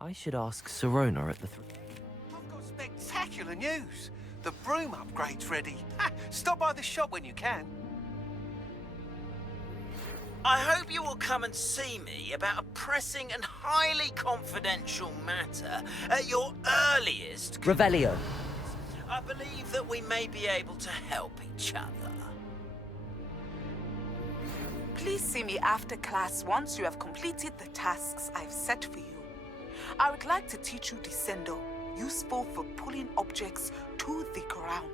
I should ask Sirona at the... I've got spectacular news. The broom upgrade's ready. Ha, stop by the shop when you can. I hope you will come and see me about a pressing and highly confidential matter at your earliest... Revelio. I believe that we may be able to help each other. Please see me after class once you have completed the tasks I've set for you. I would like to teach you Descendo, useful for pulling objects to the ground.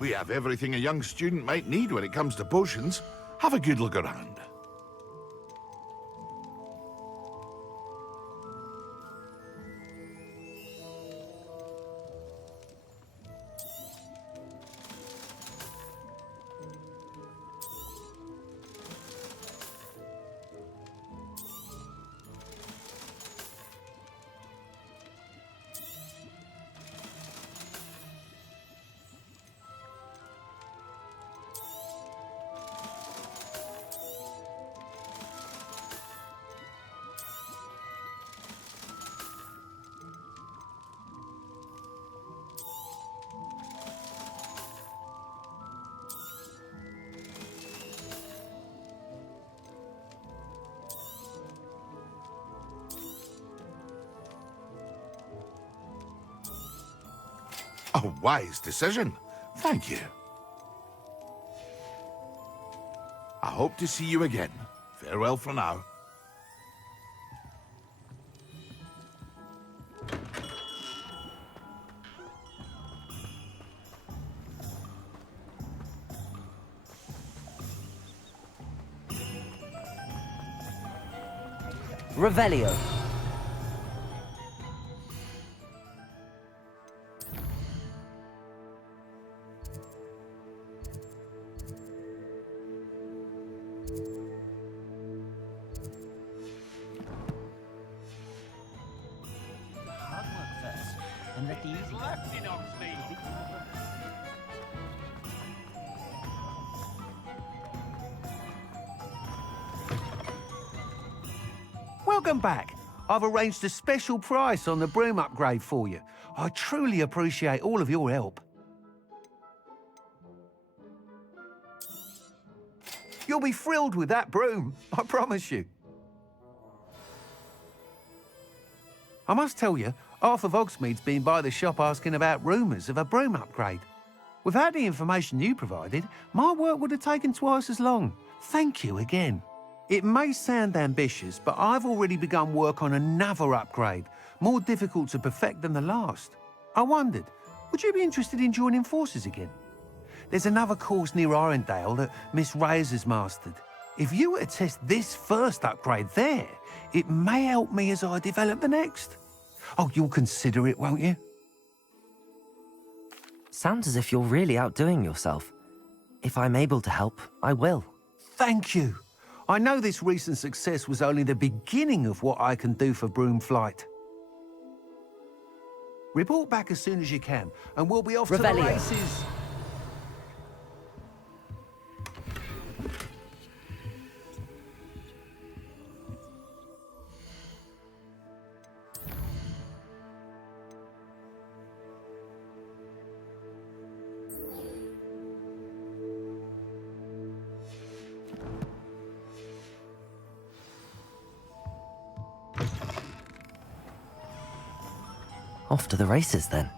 We have everything a young student might need when it comes to potions. Have a good look around. A wise decision. Thank you. I hope to see you again. Farewell for now. Revelio. Hard work first, and let the easy... Welcome back. I've arranged a special price on the broom upgrade for you. I truly appreciate all of your help. You'll be thrilled with that broom, I promise you. I must tell you, half of Hogsmeade's been by the shop asking about rumours of a broom upgrade. Without the information you provided, my work would have taken twice as long. Thank you again. It may sound ambitious, but I've already begun work on another upgrade, more difficult to perfect than the last. I wondered, would you be interested in joining forces again? There's another course near Arendale that Miss Reyes has mastered. If you were to test this first upgrade there, it may help me as I develop the next. Oh, you'll consider it, won't you? Sounds as if you're really outdoing yourself. If I'm able to help, I will. Thank you. I know this recent success was only the beginning of what I can do for Broomflight. Report back as soon as you can, and we'll be off to the Revelio. races. Off to the races then.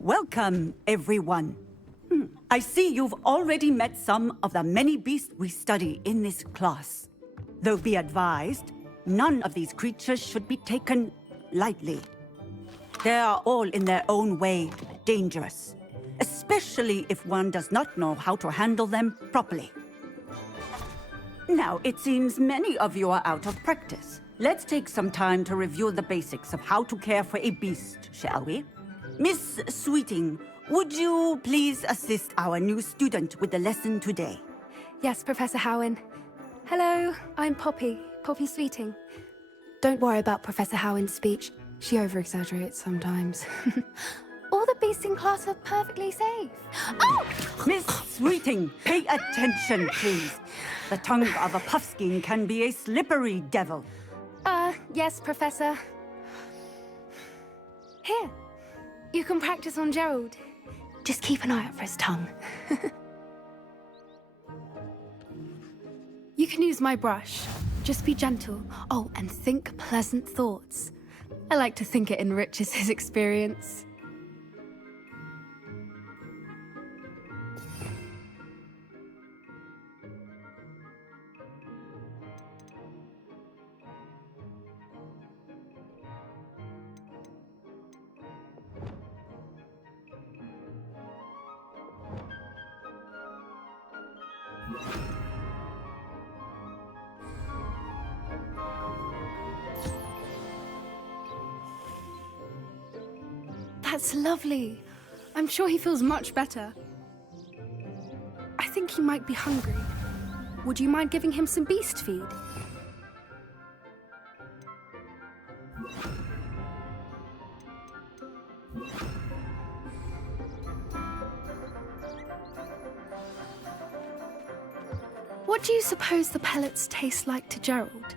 Welcome, everyone. I see you've already met some of the many beasts we study in this class. Though be advised, none of these creatures should be taken lightly. They are all in their own way dangerous, especially if one does not know how to handle them properly. Now, it seems many of you are out of practice. Let's take some time to review the basics of how to care for a beast, shall we? Miss Sweeting, would you please assist our new student with the lesson today? Yes, Professor Howen. Hello, I'm Poppy Sweeting. Don't worry about Professor Howen's speech. She over-exaggerates sometimes. All the beasts in class are perfectly safe. Oh! Miss Sweeting, pay attention, please. The tongue of a puffskein can be a slippery devil. Yes, Professor. Here, you can practice on Gerald. Just keep an eye out for his tongue. You can use my brush. Just be gentle. Oh, and think pleasant thoughts. I like to think it enriches his experience. That's lovely. I'm sure he feels much better. I think he might be hungry. Would you mind giving him some beast feed? What do you suppose the pellets taste like to Gerald?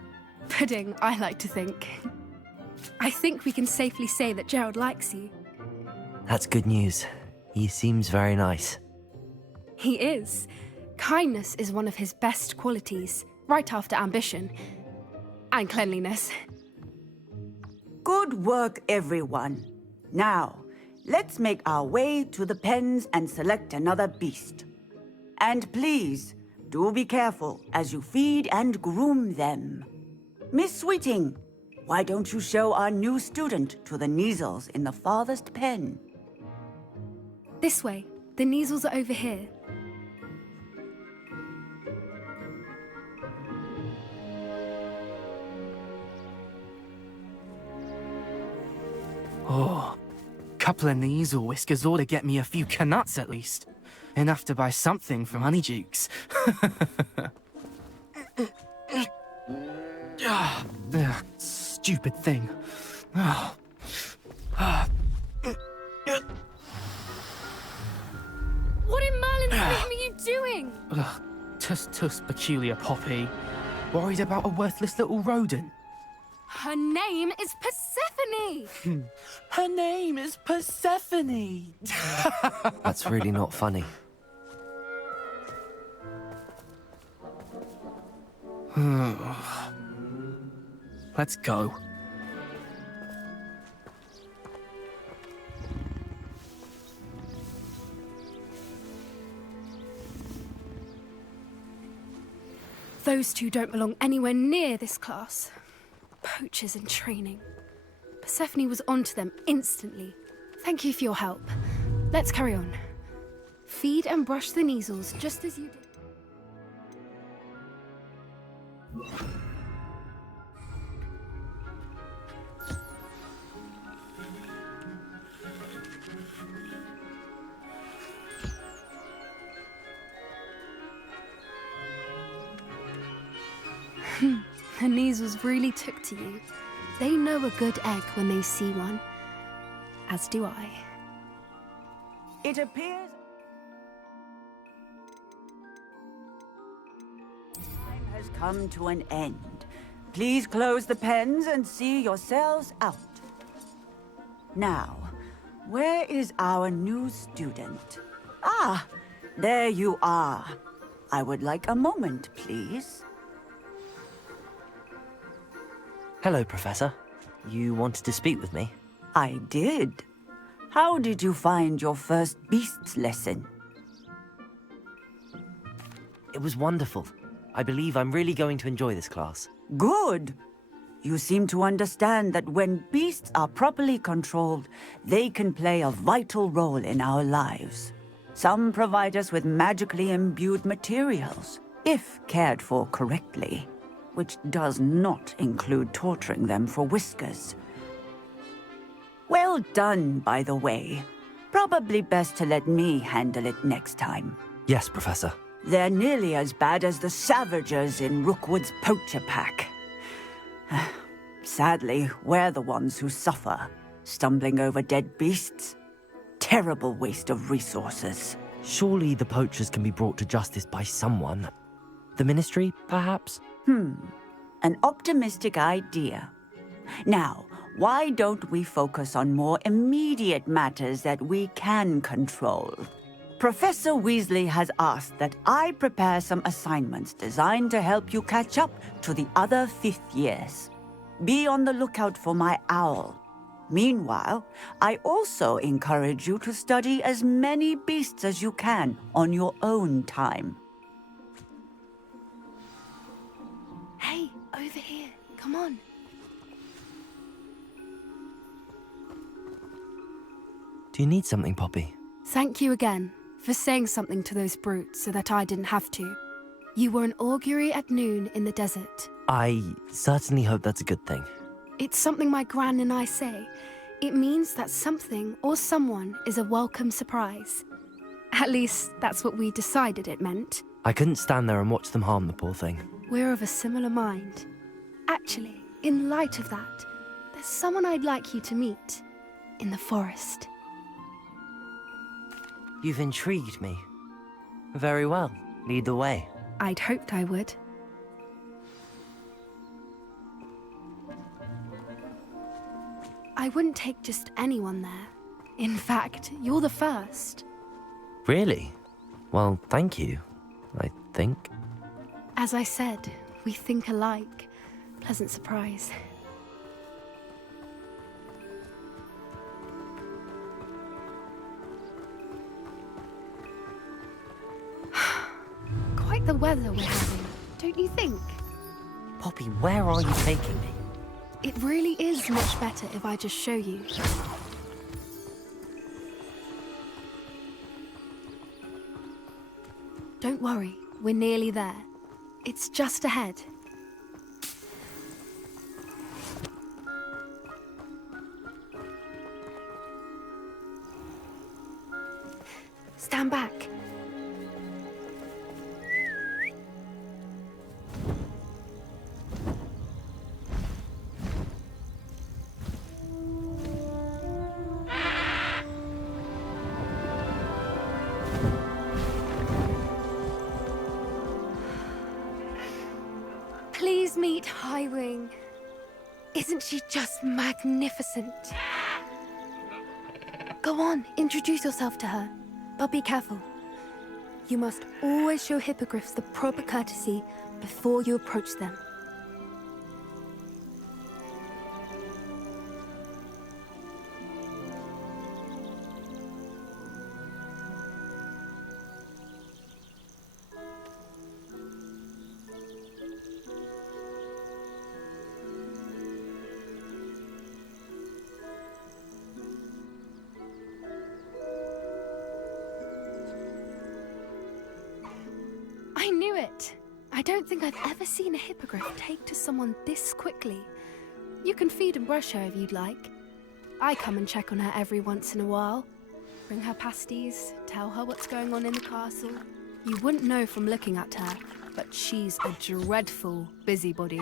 Pudding, I like to think. I think we can safely say that Gerald likes you. That's good news. He seems very nice. He is. Kindness is one of his best qualities, right after ambition. And cleanliness. Good work, everyone. Now, let's make our way to the pens and select another beast. And please, do be careful as you feed and groom them. Miss Sweeting, why don't you show our new student to the Neasels in the farthest pen? This way. The Neasels are over here. Oh, couple of Neasel whiskers ought to get me a few canuts at least. Enough to buy something from Honeydukes. Stupid thing. What in Merlin's name are you doing? Tuss peculiar Poppy. Worried about a worthless little rodent. Her name is Persephone! Her name is Persephone! That's really not funny. Let's go. Those two don't belong anywhere near this class. Poachers in training. Persephone was onto them instantly. Thank you for your help. Let's carry on. Feed and brush the measles just as you did. The measles really took to you. They know a good egg when they see one. As do I. It appears time has come to an end. Please close the pens and see yourselves out. Now, where is our new student? Ah, there you are. I would like a moment, please. Hello, Professor. You wanted to speak with me? I did. How did you find your first beasts lesson? It was wonderful. I believe I'm really going to enjoy this class. Good. You seem to understand that when beasts are properly controlled, they can play a vital role in our lives. Some provide us with magically imbued materials, if cared for correctly, which does not include torturing them for whiskers. Well done, by the way. Probably best to let me handle it next time. Yes, Professor. They're nearly as bad as the Savagers in Rookwood's poacher pack. Sadly, we're the ones who suffer, stumbling over dead beasts. Terrible waste of resources. Surely the poachers can be brought to justice by someone. The Ministry, perhaps? An optimistic idea. Now, why don't we focus on more immediate matters that we can control? Professor Weasley has asked that I prepare some assignments designed to help you catch up to the other fifth years. Be on the lookout for my owl. Meanwhile, I also encourage you to study as many beasts as you can on your own time. Hey, over here. Come on. Do you need something, Poppy? Thank you again for saying something to those brutes so that I didn't have to. You were an augury at noon in the desert. I certainly hope that's a good thing. It's something my gran and I say. It means that something or someone is a welcome surprise. At least, that's what we decided it meant. I couldn't stand there and watch them harm the poor thing. We're of a similar mind. Actually, in light of that, there's someone I'd like you to meet. In the forest. You've intrigued me. Very well. Lead the way. I'd hoped I would. I wouldn't take just anyone there. In fact, you're the first. Really? Well, thank you, I think. As I said, we think alike. Pleasant surprise. Quite the weather we're having, don't you think? Poppy, where are you taking me? It really is much better if I just show you. Don't worry, we're nearly there. It's just ahead. Stand back. Please meet Highwing. Isn't she just magnificent? Go on, introduce yourself to her. But be careful. You must always show hippogriffs the proper courtesy before you approach them. don't think I've ever seen a hippogriff take to someone this quickly. You can feed and brush her if you'd like. I come and check on her every once in a while. Bring her pasties, tell her what's going on in the castle. You wouldn't know from looking at her, but she's a dreadful busybody.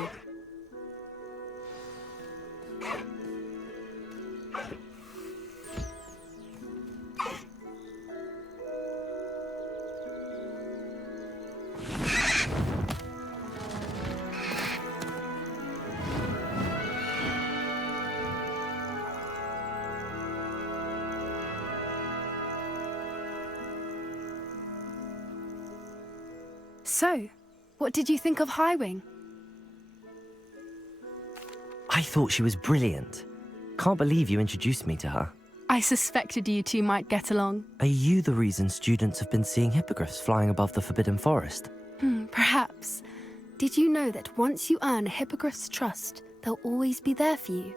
So, what did you think of Highwing? I thought she was brilliant. Can't believe you introduced me to her. I suspected you two might get along. Are you the reason students have been seeing hippogriffs flying above the Forbidden Forest? Perhaps. Did you know that once you earn a hippogriff's trust, they'll always be there for you?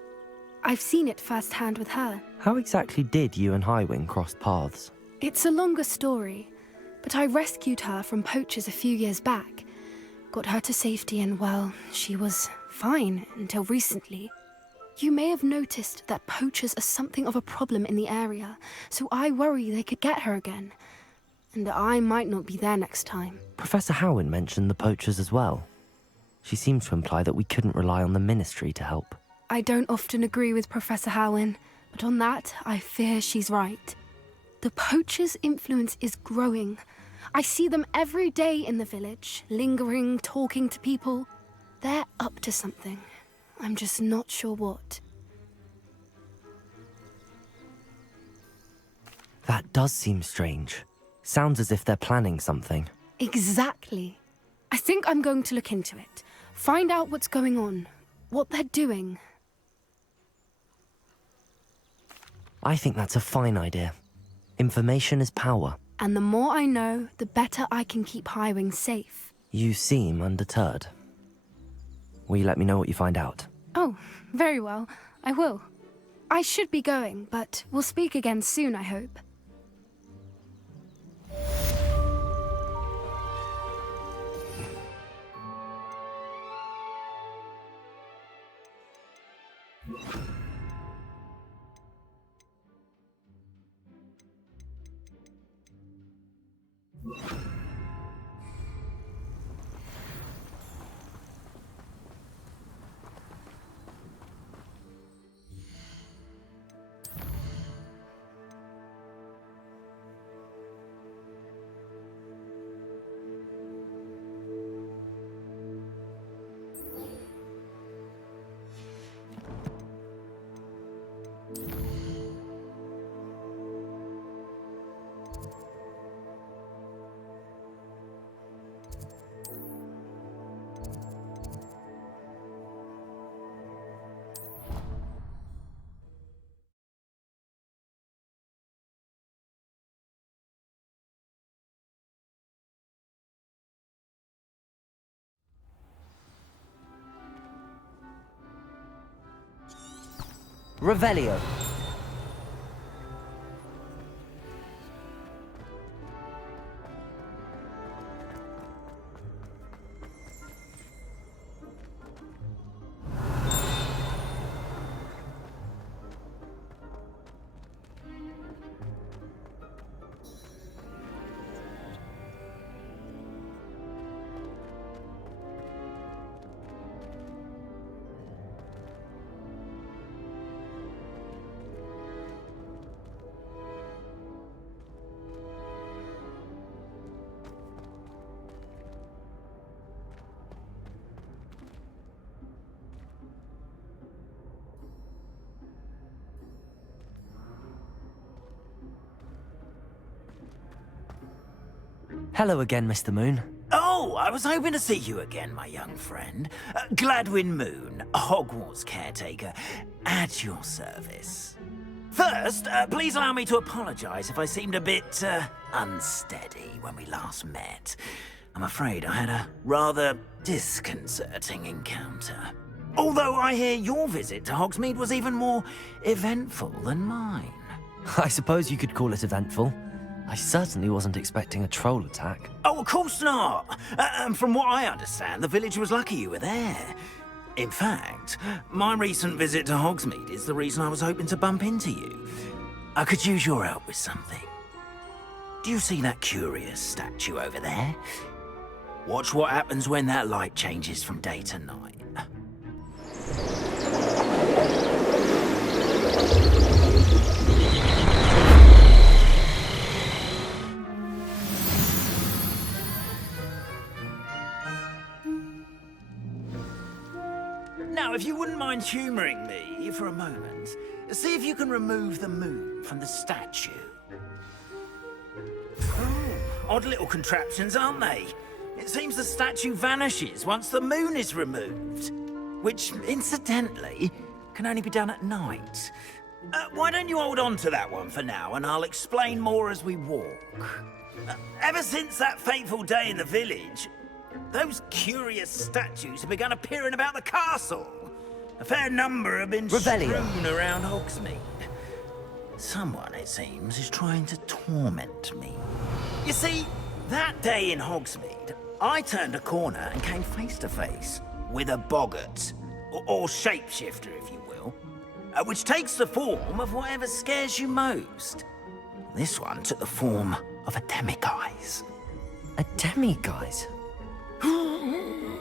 I've seen it firsthand with her. How exactly did you and Highwing cross paths? It's a longer story, but I rescued her from poachers a few years back. Got her to safety and, well, she was fine until recently. You may have noticed that poachers are something of a problem in the area, so I worry they could get her again. And I might not be there next time. Professor Howin mentioned the poachers as well. She seemed to imply that we couldn't rely on the Ministry to help. I don't often agree with Professor Howin, but on that, I fear she's right. The poachers' influence is growing. I see them every day in the village, lingering, talking to people. They're up to something. I'm just not sure what. That does seem strange. Sounds as if they're planning something. Exactly. I think I'm going to look into it. Find out what's going on, what they're doing. I think that's a fine idea. Information is power. And the more I know, the better I can keep Highwing safe. You seem undeterred. Will you let me know what you find out? Oh, very well. I will. I should be going, but we'll speak again soon, I hope. Revelio. Hello again, Mr. Moon. Oh, I was hoping to see you again, my young friend. Gladwin Moon, Hogwarts caretaker, at your service. First, please allow me to apologize if I seemed a bit, unsteady when we last met. I'm afraid I had a rather disconcerting encounter. Although I hear your visit to Hogsmeade was even more eventful than mine. I suppose you could call it eventful. I certainly wasn't expecting a troll attack. Oh, of course not. And from what I understand, the village was lucky you were there. In fact, my recent visit to Hogsmeade is the reason I was hoping to bump into you. I could use your help with something. Do you see that curious statue over there? Watch what happens when that light changes from day to night. Now, if you wouldn't mind humouring me for a moment, see if you can remove the moon from the statue. Odd little contraptions, aren't they? It seems the statue vanishes once the moon is removed. Which, incidentally, can only be done at night. Why don't you hold on to that one for now, and I'll explain more as we walk. Ever since that fateful day in the village, those curious statues have begun appearing about the castle. A fair number have been strewn around Hogsmeade. Someone, it seems, is trying to torment me. You see, that day in Hogsmeade, I turned a corner and came face to face with a boggart, or shapeshifter, if you will, which takes the form of whatever scares you most. This one took the form of a demiguise. A demiguise?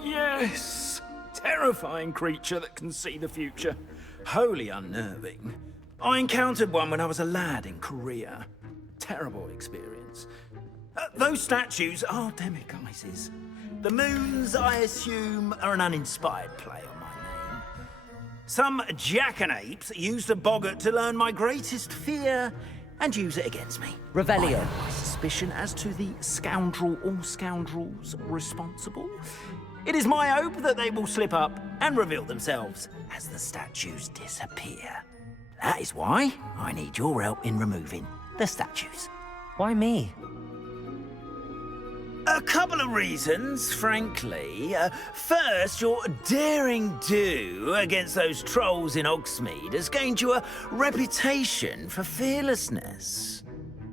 Yes! Terrifying creature that can see the future. Wholly unnerving. I encountered one when I was a lad in Korea. Terrible experience. Those statues are demiguises. The moons, I assume, are an uninspired play on my name. Some jackanapes used a boggart to learn my greatest fear and use it against me. Revelio. I have my suspicion as to the scoundrel or scoundrels responsible. It is my hope that they will slip up and reveal themselves as the statues disappear. That is why I need your help in removing the statues. Why me? A couple of reasons, frankly. First, your daring do against those trolls in Hogsmeade has gained you a reputation for fearlessness.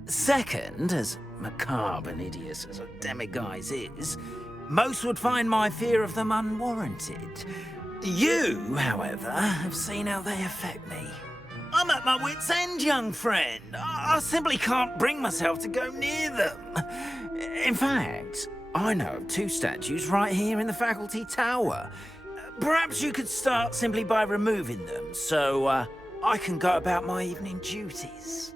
Second, as macabre and hideous as a demiguise is, most would find my fear of them unwarranted. You, however, have seen how they affect me. I'm at my wit's end, young friend. I simply can't bring myself to go near them. In fact, I know of two statues right here in the faculty tower. Perhaps you could start simply by removing them, so I can go about my evening duties.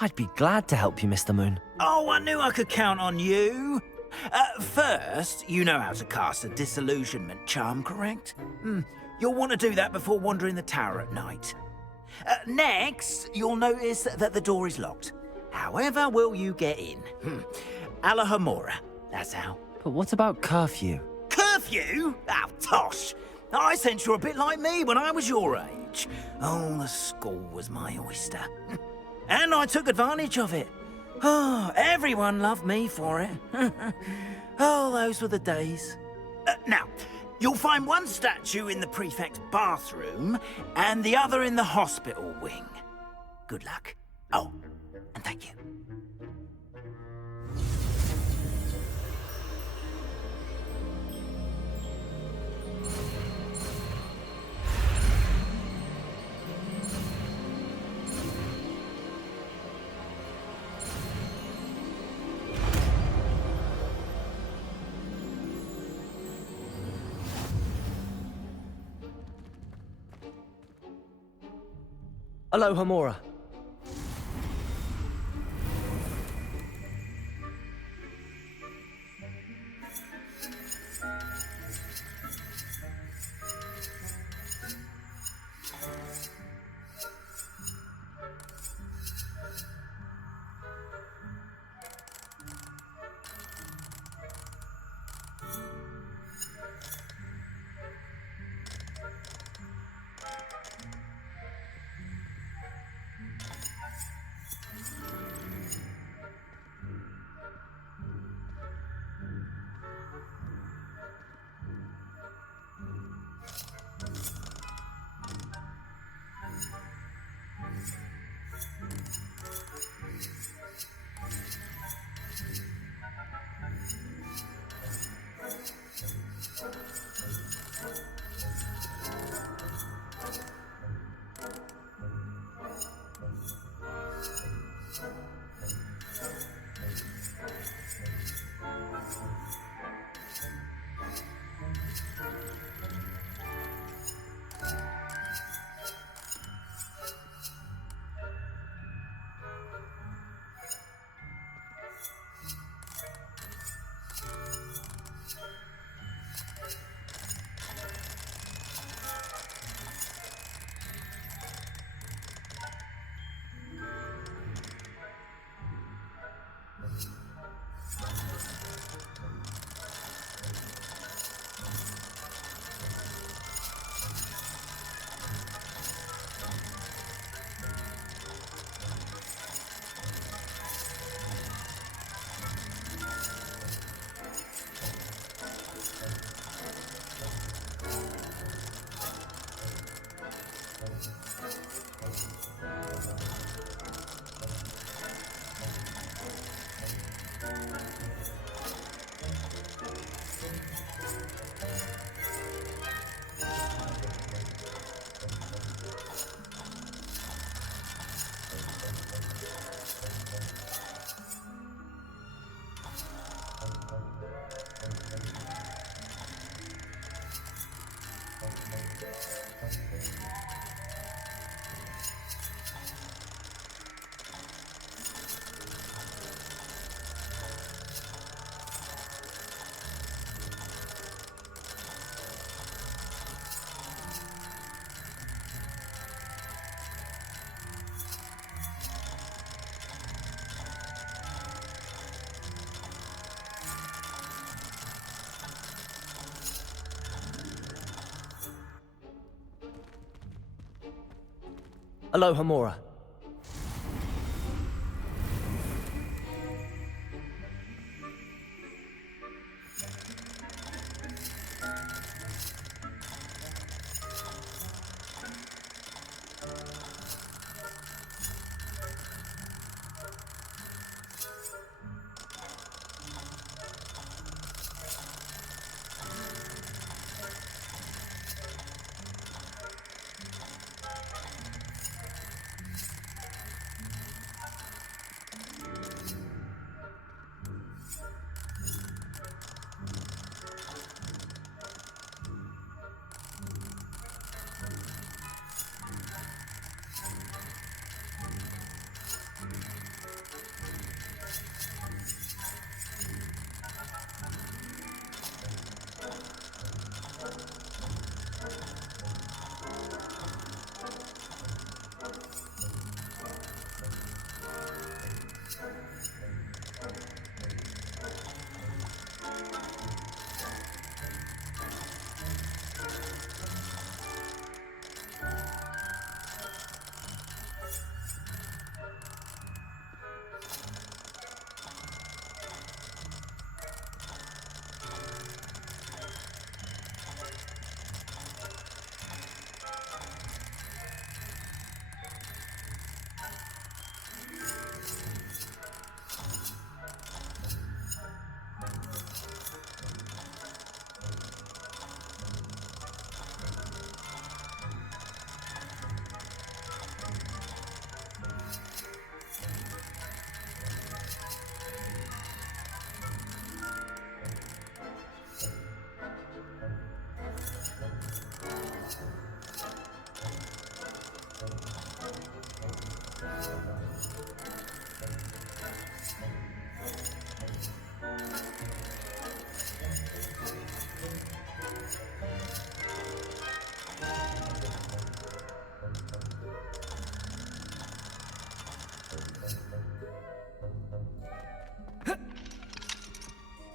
I'd be glad to help you, Mr. Moon. Oh, I knew I could count on you. First, you know how to cast a disillusionment charm, correct? You'll want to do that before wandering the tower at night. Next, you'll notice that the door is locked. However will you get in? Alahomora, that's how. But what about curfew? Curfew? Oh, tosh. I sense you're a bit like me when I was your age. Oh, the school was my oyster. And I took advantage of it. Oh, everyone loved me for it. Oh, those were the days. Now, you'll find one statue in the prefect's bathroom and the other in the hospital wing. Good luck. Oh, and thank you. Alohomora. Aloha Mora.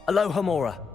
Aloha Mora.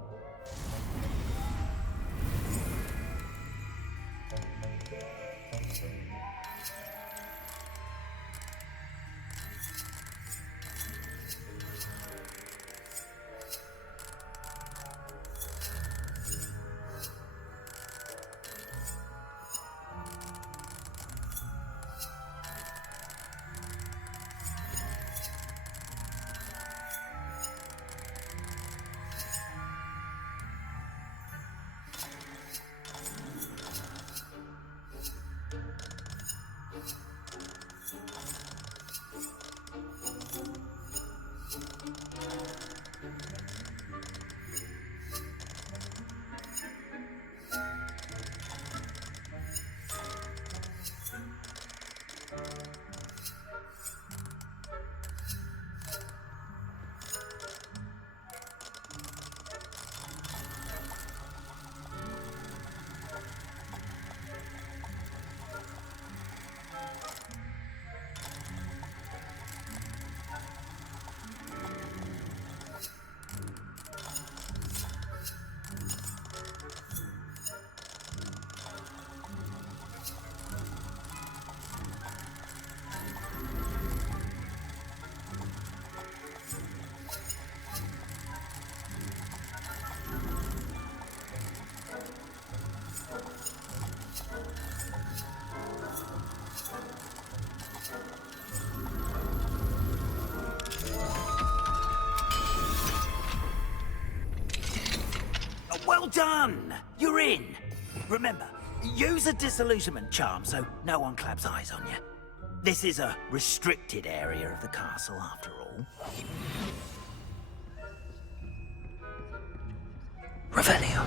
done! You're in! Remember, use a disillusionment charm so no one claps eyes on you. This is a restricted area of the castle, after all. Revelio.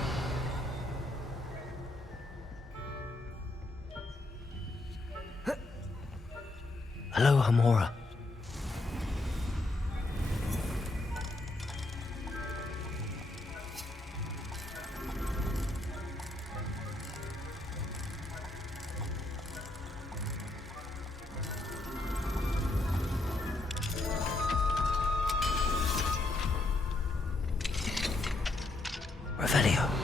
Hello, Hamora. Revelio.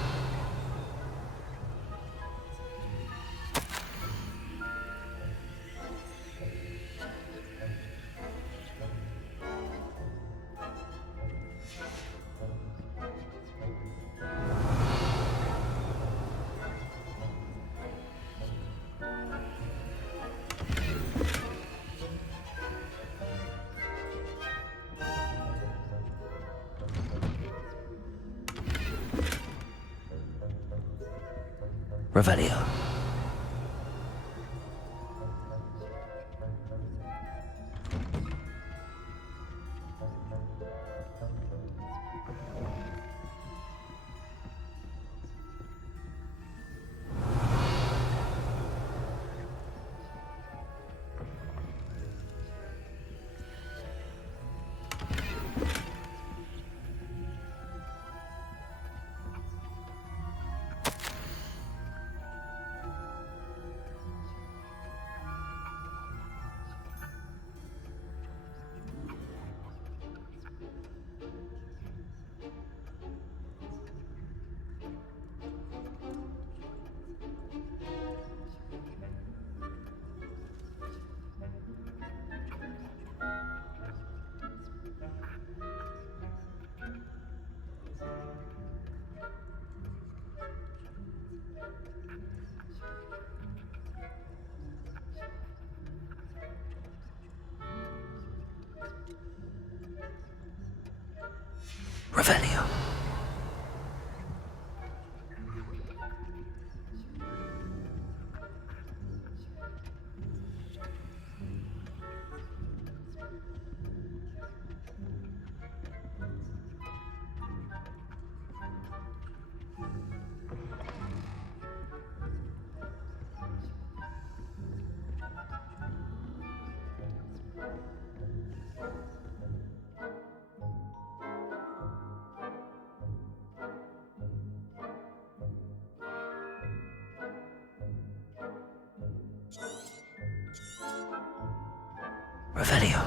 Revelio. Revelio. Revelio.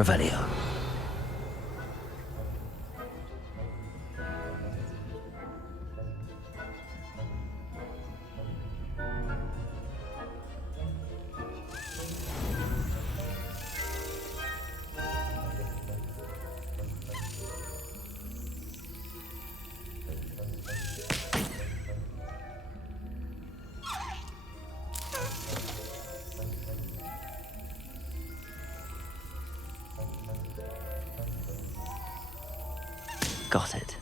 Revelio. Got it.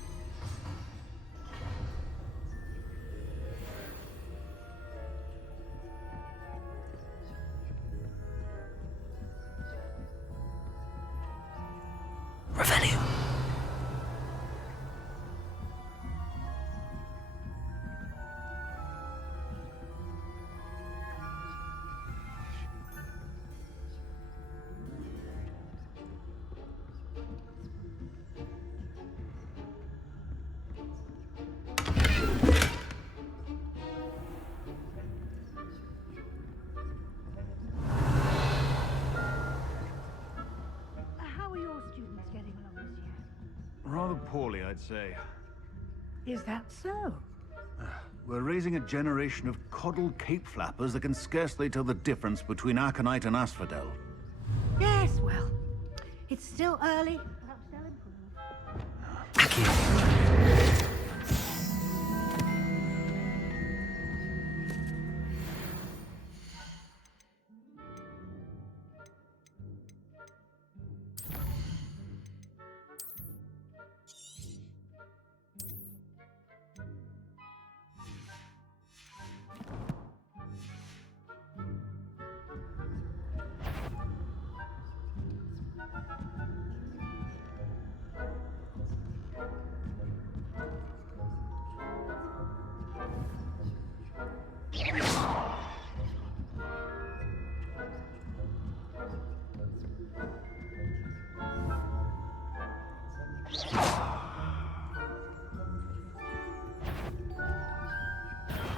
Revelio. poorly, I'd say. Is that so? We're raising a generation of coddled cape flappers that can scarcely tell the difference between Aconite and Asphodel. Yes, well, it's still early. Perhaps they'll improve.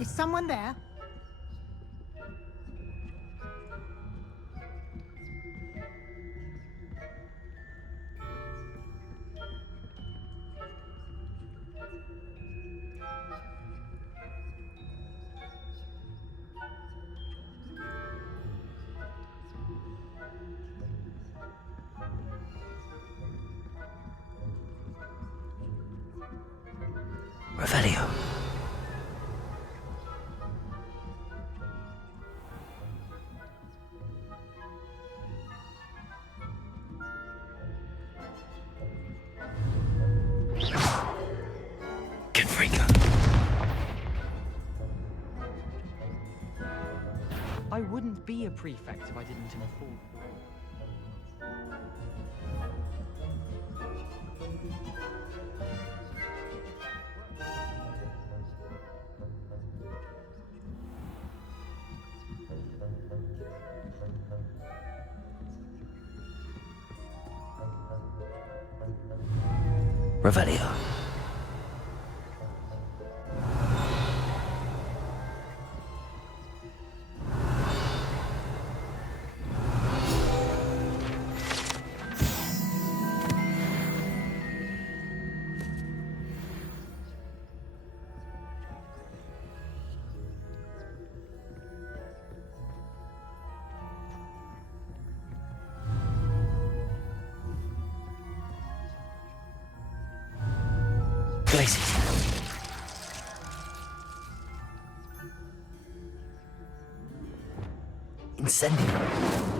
Is someone there? Revelio. Confringo. I wouldn't be a prefect if I didn't inform. Revelio. Places. Incendio.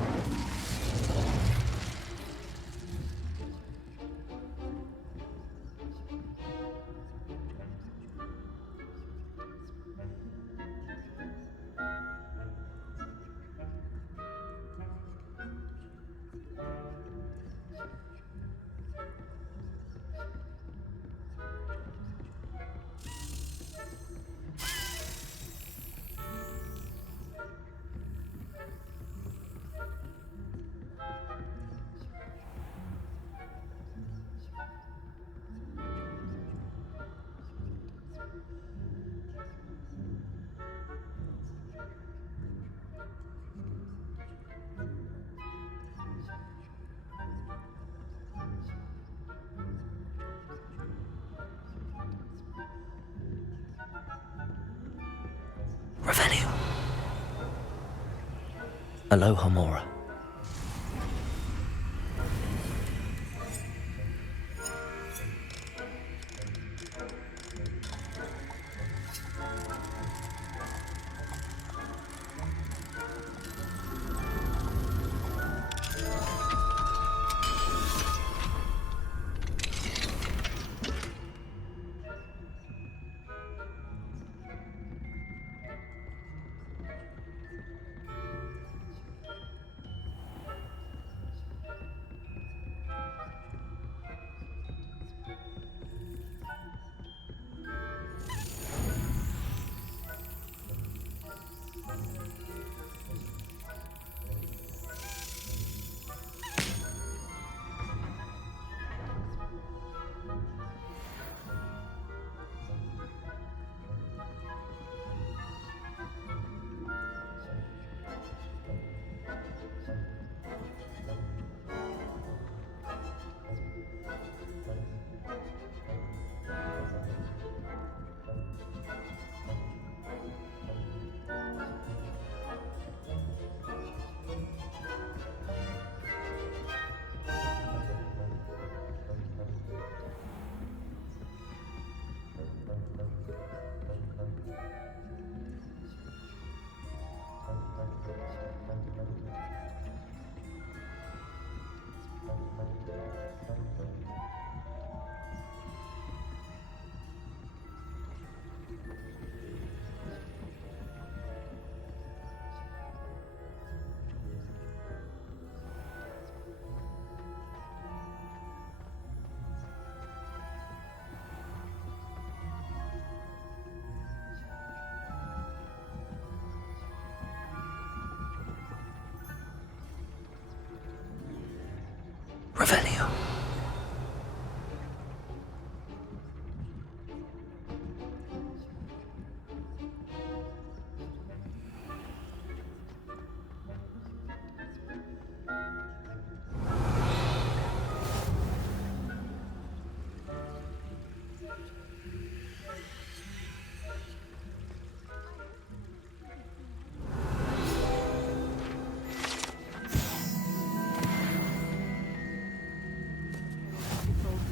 Revelio. Aloha Mora. Revelio.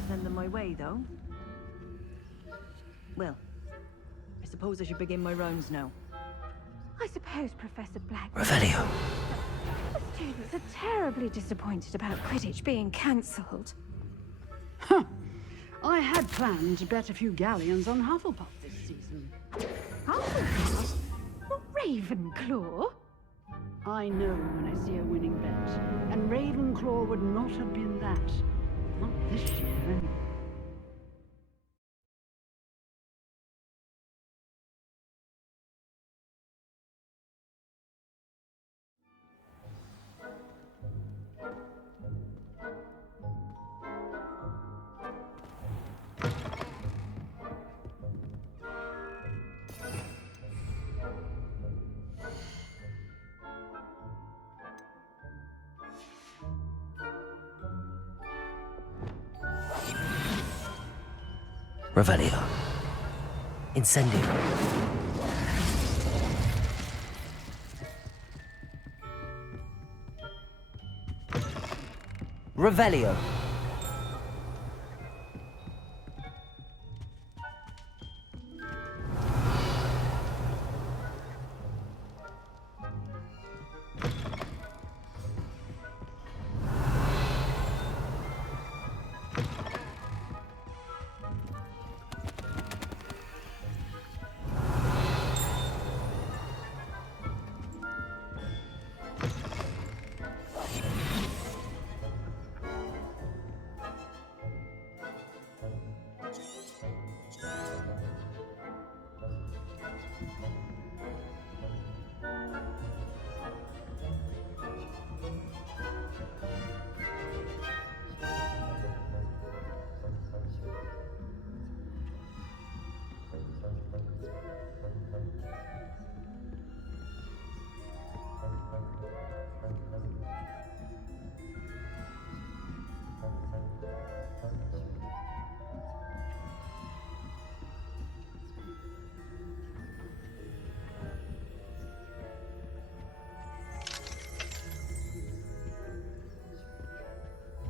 Send them my way, though. Well, I suppose I should begin my rounds now. I suppose Professor Black... Revelio. The students are terribly disappointed about Quidditch being cancelled. Huh. I had planned to bet a few galleons on Hufflepuff this season. Hufflepuff? Not Ravenclaw? I know when I see a winning bet, and Ravenclaw would not have been that. Not this year, anyway. Revelio. Incendio. Revelio.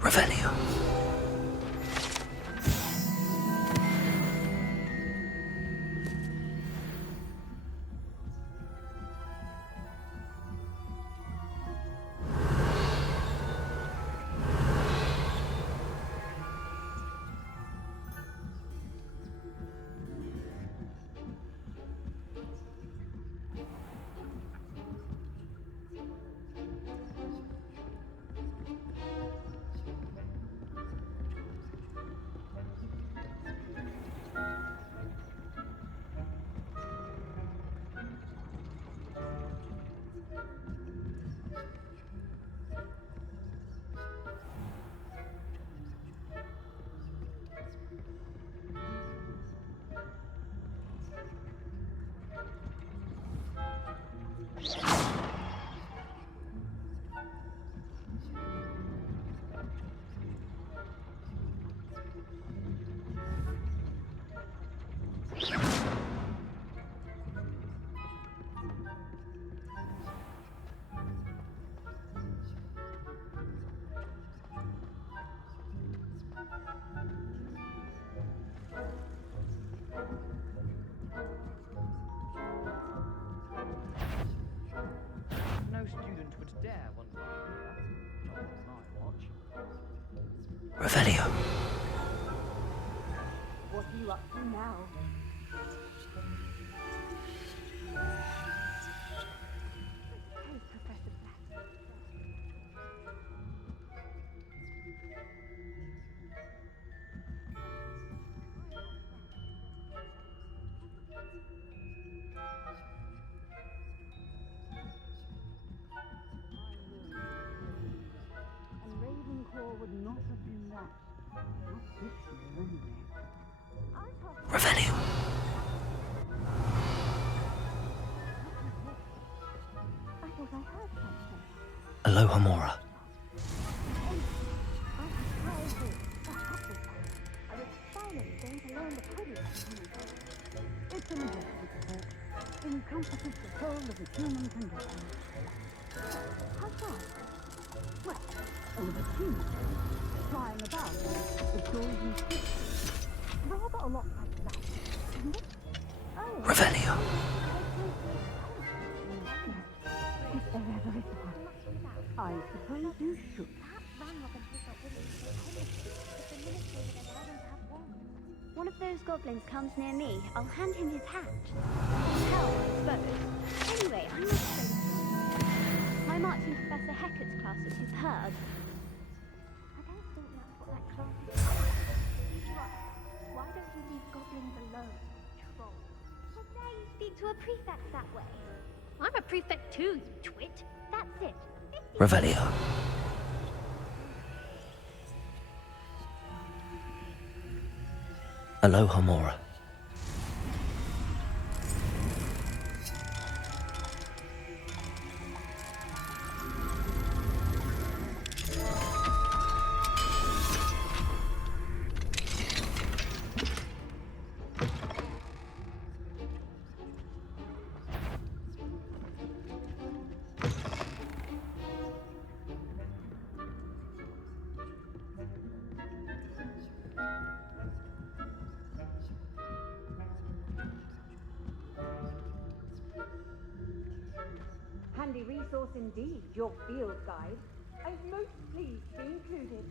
Revelio. No student would dare wander here. Not on my watch. Revelio. What are you up to now? Hey, Professor Black. And Ravenclaw would not have Aloha Mora. It's a majestic book. Encompasses the whole of the human condition. How so? Well, all of the humans flying about with golden fish. Rather a lot like that, isn't it? Oh. Revelio. If there ever is one, I suppose you should. One of those goblins comes near me, I'll hand him his hat. Hell, I suppose. Anyway, I'm not afraid of him. My mark's in Professor Hecat's class, as you've heard. I don't think that's what that class is for. Right. Why don't you leave goblins alone, troll? How dare you speak to a prefect that way? I'm a prefect too, you twit. That's it. Revelio. Aloha Mora. Handy resource indeed, your field guide. I'm most pleased to be included.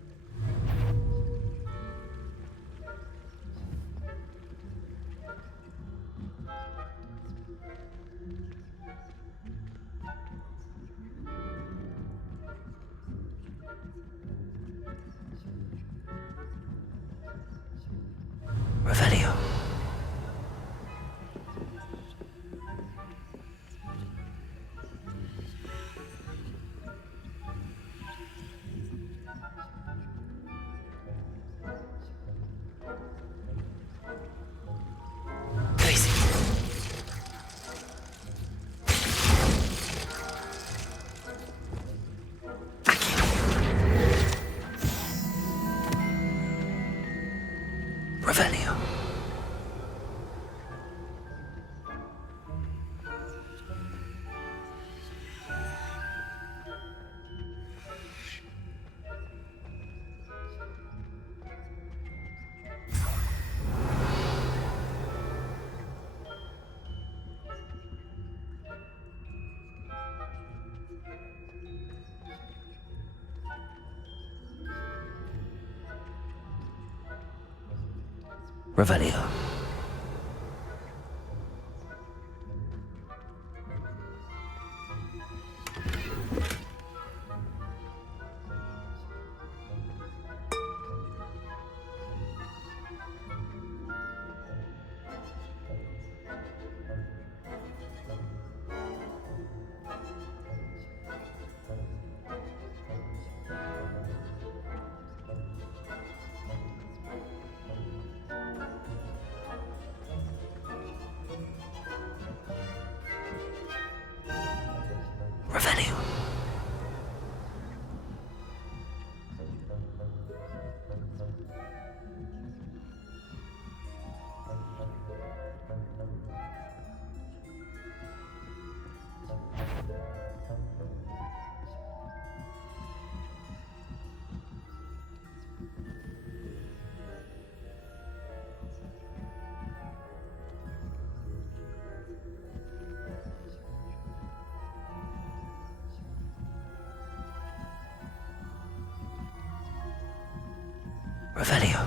Revelio. Revelio. Revelio. Revelio. Revelio.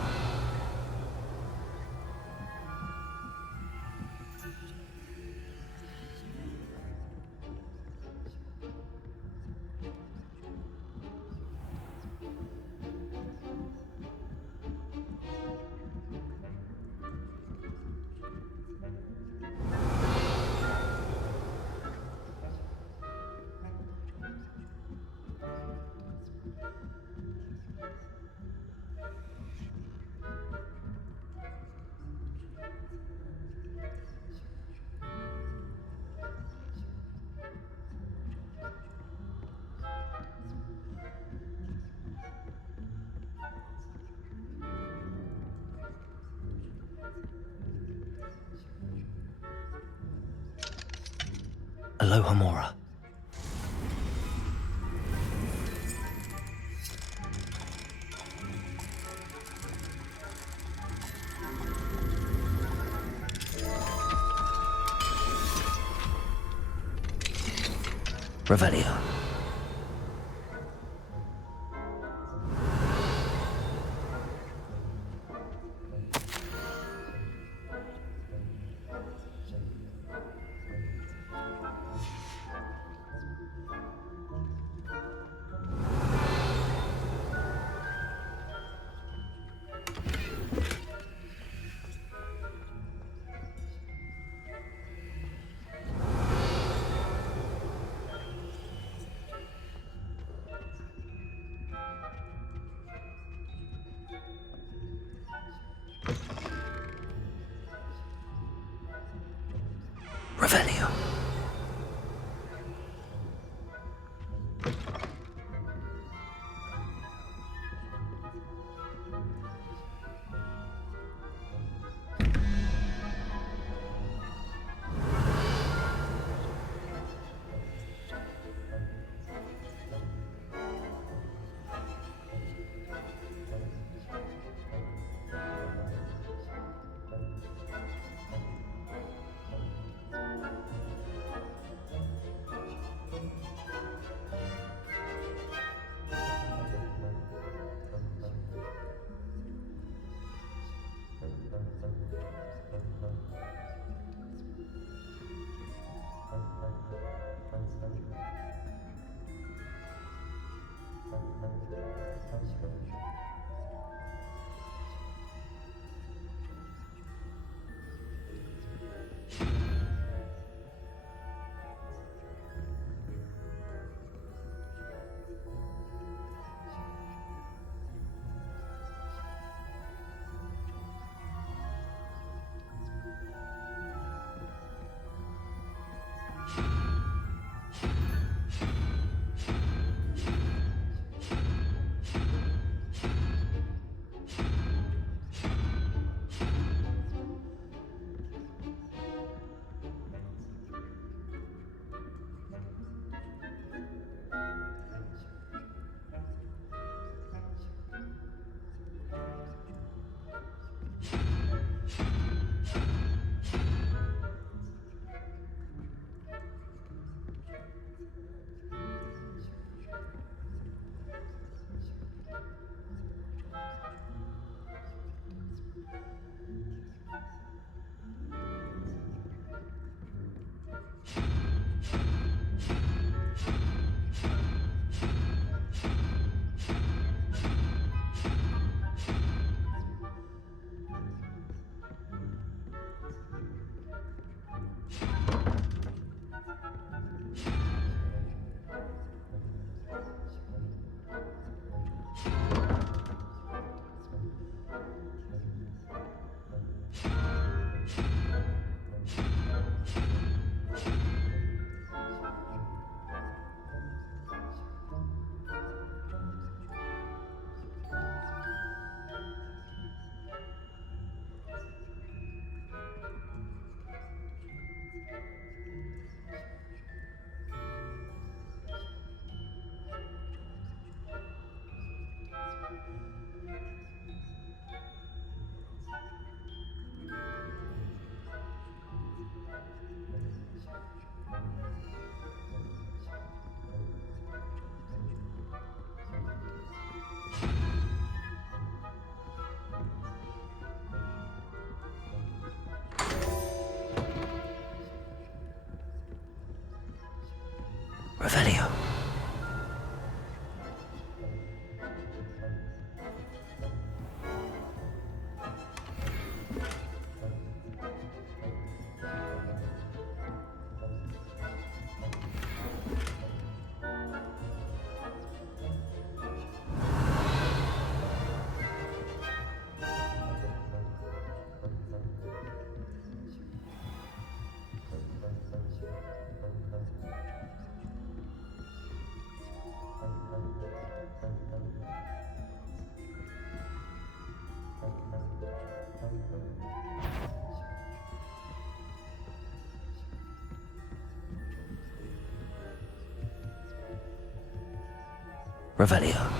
Alohomora. Revelio. Revelio.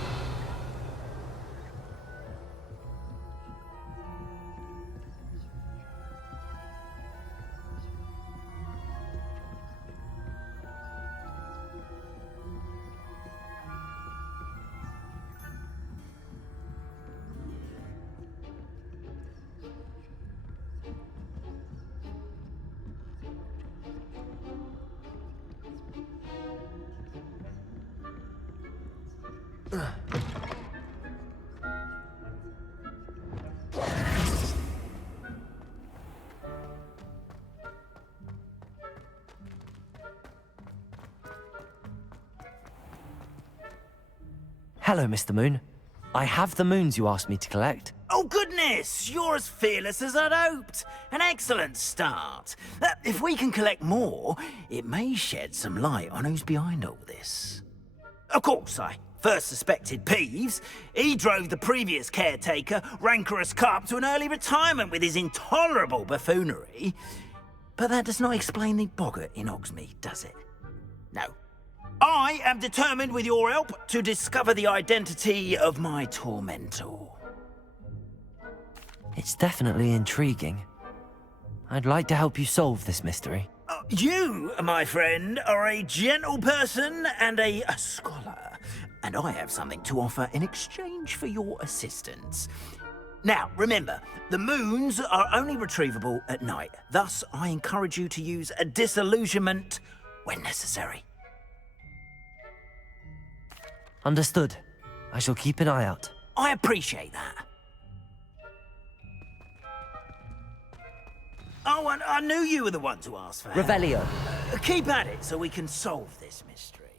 Hello, Mr. Moon. I have the moons you asked me to collect. Oh, goodness! You're as fearless as I'd hoped. An excellent start. If we can collect more, it may shed some light on who's behind all this. Of course, I first suspected Peeves. He drove the previous caretaker, Rancorous Carp, to an early retirement with his intolerable buffoonery. But that does not explain the boggart in Hogsmeade, does it? No. I am determined, with your help, to discover the identity of my tormentor. It's definitely intriguing. I'd like to help you solve this mystery. You, my friend, are a gentle person and a scholar, and I have something to offer in exchange for your assistance. Now, remember, the moons are only retrievable at night. Thus, I encourage you to use a disillusionment when necessary. Understood. I shall keep an eye out. I appreciate that. Oh, and I knew you were the one to ask for help. Revelio. Keep at it so we can solve this mystery.